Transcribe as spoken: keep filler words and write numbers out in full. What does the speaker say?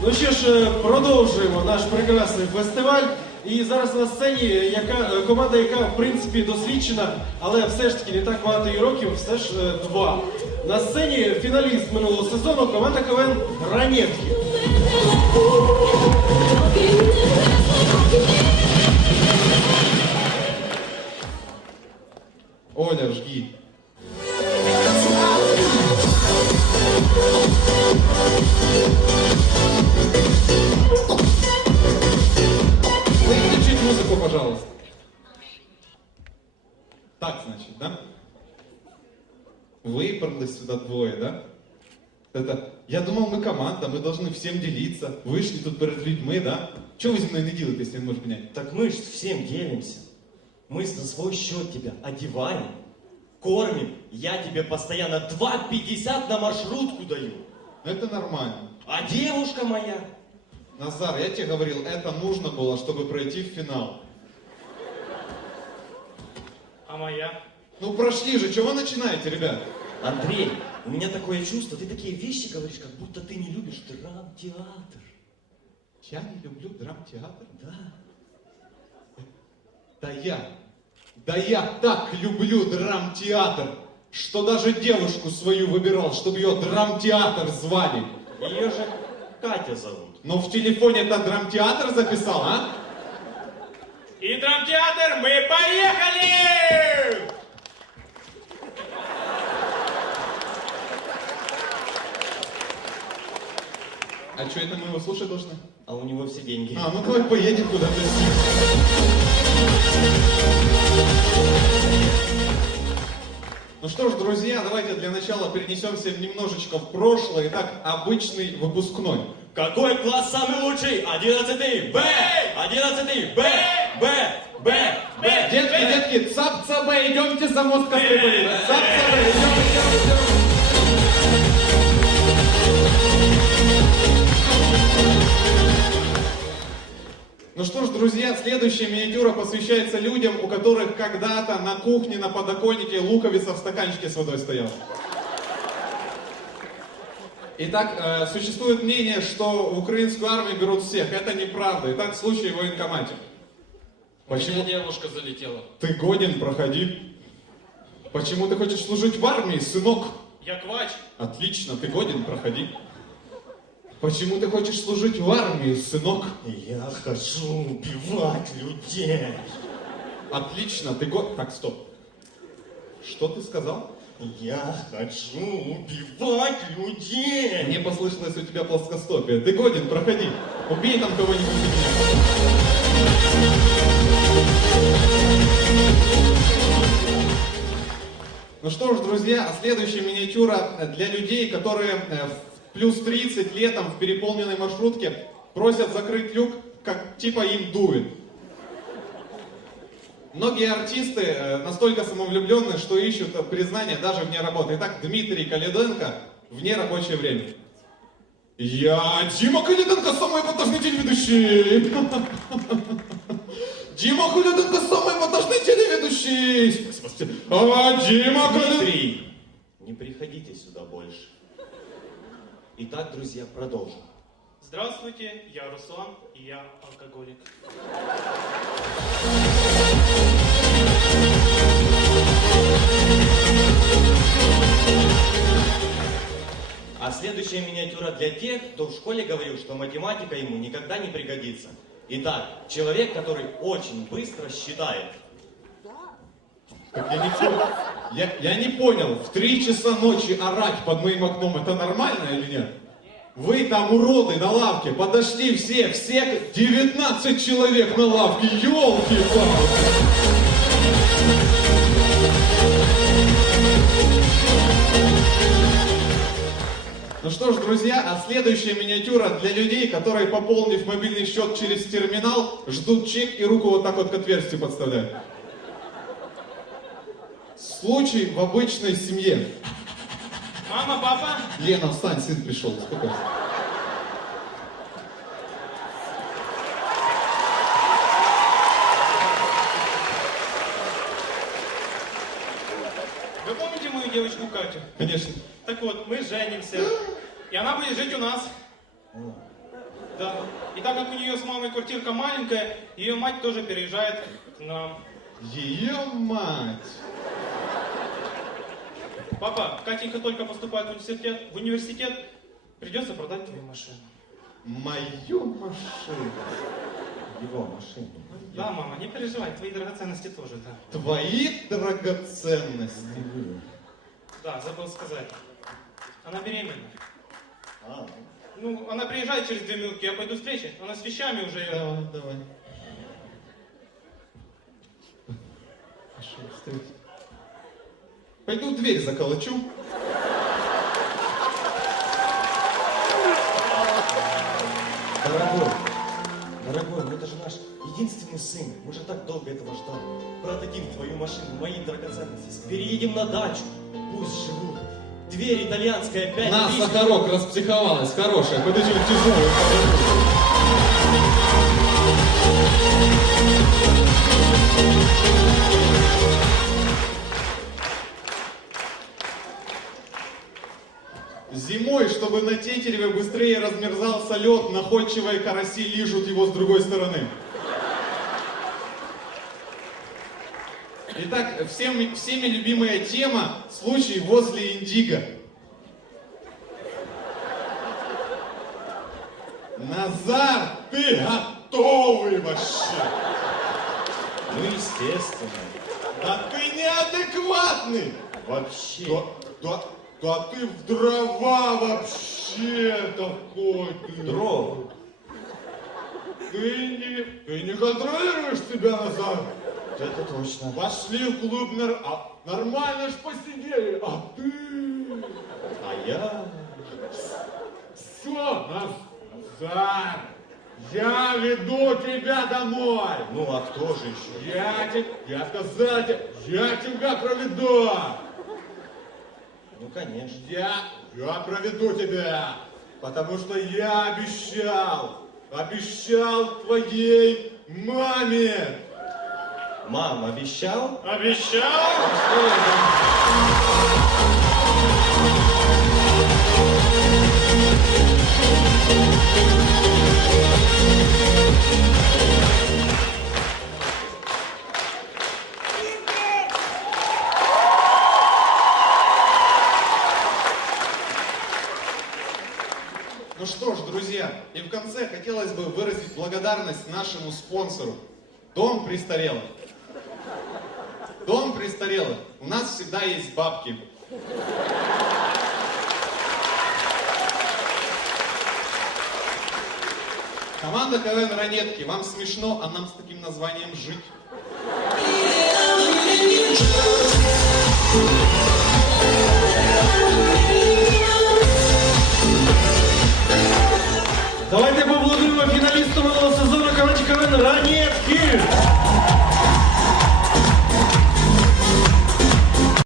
Ну що ж, продовжуємо наш прекрасний фестиваль. І зараз на сцені яка, команда, яка в принципі досвідчена, але все ж таки не так багато їй років, все ж два. На сцені фіналіст минулого сезону команда КВН «Ранетки». Оля, жги. Выключить музыку, пожалуйста. Так, значит, да? Выперлись сюда двое, да? Это, я думал, мы команда, мы должны всем делиться. Вышли тут перед людьми, да? Чего вы зі мною не делаете, если не можешь понять? Так мы ж всем делимся. Мы на свой счет тебя одеваем, кормим. Я тебе постоянно два пятьдесят на маршрутку даю. Это нормально. А девушка моя? Назар, я тебе говорил, это нужно было, чтобы пройти в финал. А моя? Ну прошли же, чего вы начинаете, ребят? Андрей, у меня такое чувство, ты такие вещи говоришь, как будто ты не любишь драмтеатр. Я не люблю драмтеатр? Да. Да я, да я так люблю драмтеатр, что даже девушку свою выбирал, чтобы ее драмтеатр звали. Ее же Катя зовут. Но в телефоне это драмтеатр записал, а? И драмтеатр, мы поехали! А что, это мы его слушать должны? А у него все деньги. А, ну давай поедем куда-то. Ну что ж, друзья, давайте для начала перенесемся немножечко в прошлое. Итак, обычный выпускной. Какой класс самый лучший? Одиннадцатый Б! Одиннадцатый Б! Б! Б! Б! Детки, детки, цап-цабэ, идемте за мост костры. Цап-цабэ, идем, идем, идем. Ну что ж, друзья, следующая миниатюра посвящается людям, у которых когда-то на кухне, на подоконнике луковица в стаканчике с водой стояла. Итак, э, существует мнение, что в украинскую армию берут всех. Это неправда. Итак, случай в военкомате. Почему девушка залетела? Ты годен, проходи. Почему ты хочешь служить в армии, сынок? Я квач. Отлично, ты годен, проходи. Почему ты хочешь служить в армии, сынок? Я хочу убивать людей. Отлично, ты год... Так, стоп. Что ты сказал? Я хочу убивать людей. Мне послышалось у тебя плоскостопие. Ты годен, проходи. Убей там кого-нибудь из меня. Ну что ж, друзья, а следующая миниатюра для людей, которые в плюс тридцать летом в переполненной маршрутке просят закрыть люк, как типа им дует. Многие артисты настолько самовлюбленные, что ищут признания даже вне работы. Итак, Дмитрий Калиденко в нерабочее время. Я Дима Калиденко, самый эпатажный телеведущий. Дима Калиденко, самый эпатажный телеведущий. А, Дима Калиденко. Дмитрий, не приходите сюда больше. Итак, друзья, продолжим. Здравствуйте, я Руслан, и я алкоголик. А следующая миниатюра для тех, кто в школе говорил, что математика ему никогда не пригодится. Итак, человек, который очень быстро считает. Так я не понял. Я, я не понял, в три часа ночи орать под моим окном, это нормально или нет? Вы там, уроды, на лавке, подошли все, все девятнадцать человек на лавке, елки-палки. Ну что ж, друзья, а следующая миниатюра для людей, которые, пополнив мобильный счет через терминал, ждут чек и руку вот так вот к отверстию подставляют. Случай в обычной семье. Мама, папа? Лена, встань, сын пришел, успокойся. Вы помните мою девочку Катю? Конечно. Так вот, мы женимся, и она будет жить у нас. Да. И так как у нее с мамой квартирка маленькая, ее мать тоже переезжает к нам. Ее мать. Папа, Катенька только поступает в университет, в университет, придется продать твою машину. Мою машину. Его машину. Да, мама, не переживай, твои драгоценности тоже, да. Твои драгоценности. Да, забыл сказать. Она беременна. А, Ну, она приезжает через две минутки, я пойду встречать. Она с вещами уже. Давай, давай. Пошел встретить. Пойду дверь заколочу. дорогой, дорогой, ну это же наш единственный сын. Мы же так долго этого ждали. Продадим твою машину, мои драгоценности, переедем на дачу. Пусть живут. Дверь итальянская, опять На, близко. Сахарок распсиховалась, хорошая. Подожди, тяжелую. Зимой, чтобы на Тетереве быстрее размерзался лед, находчивые караси лижут его с другой стороны. Итак, всем, всеми любимая тема – случай возле Индиго. Назар, ты готовый вообще? Ну, естественно. Да ты неадекватный! Вообще. Да, да, да ты в дрова вообще такой ты. Дрова. Ты не, ты не контролируешь себя, Назар. Это точно. Пошли в клуб, нар... а, нормально ж посидели, а ты... А я... Все, Назар, я веду тебя домой. Ну, а кто же еще? Я тебе, я сказал тебе, я тебя проведу. Ну, конечно. Я, я проведу тебя, потому что я обещал, обещал твоей маме. Мам, обещал? Обещал? Ну что ж, друзья, и в конце хотелось бы выразить благодарность нашему спонсору. Дом престарелых. Дом престарелых. У нас всегда есть бабки. Команда КВН Ранетки. Вам смешно, а нам с таким названием жить. Давайте поаплодуємо фіналісту минулого сезону команді КВН «Ранетки».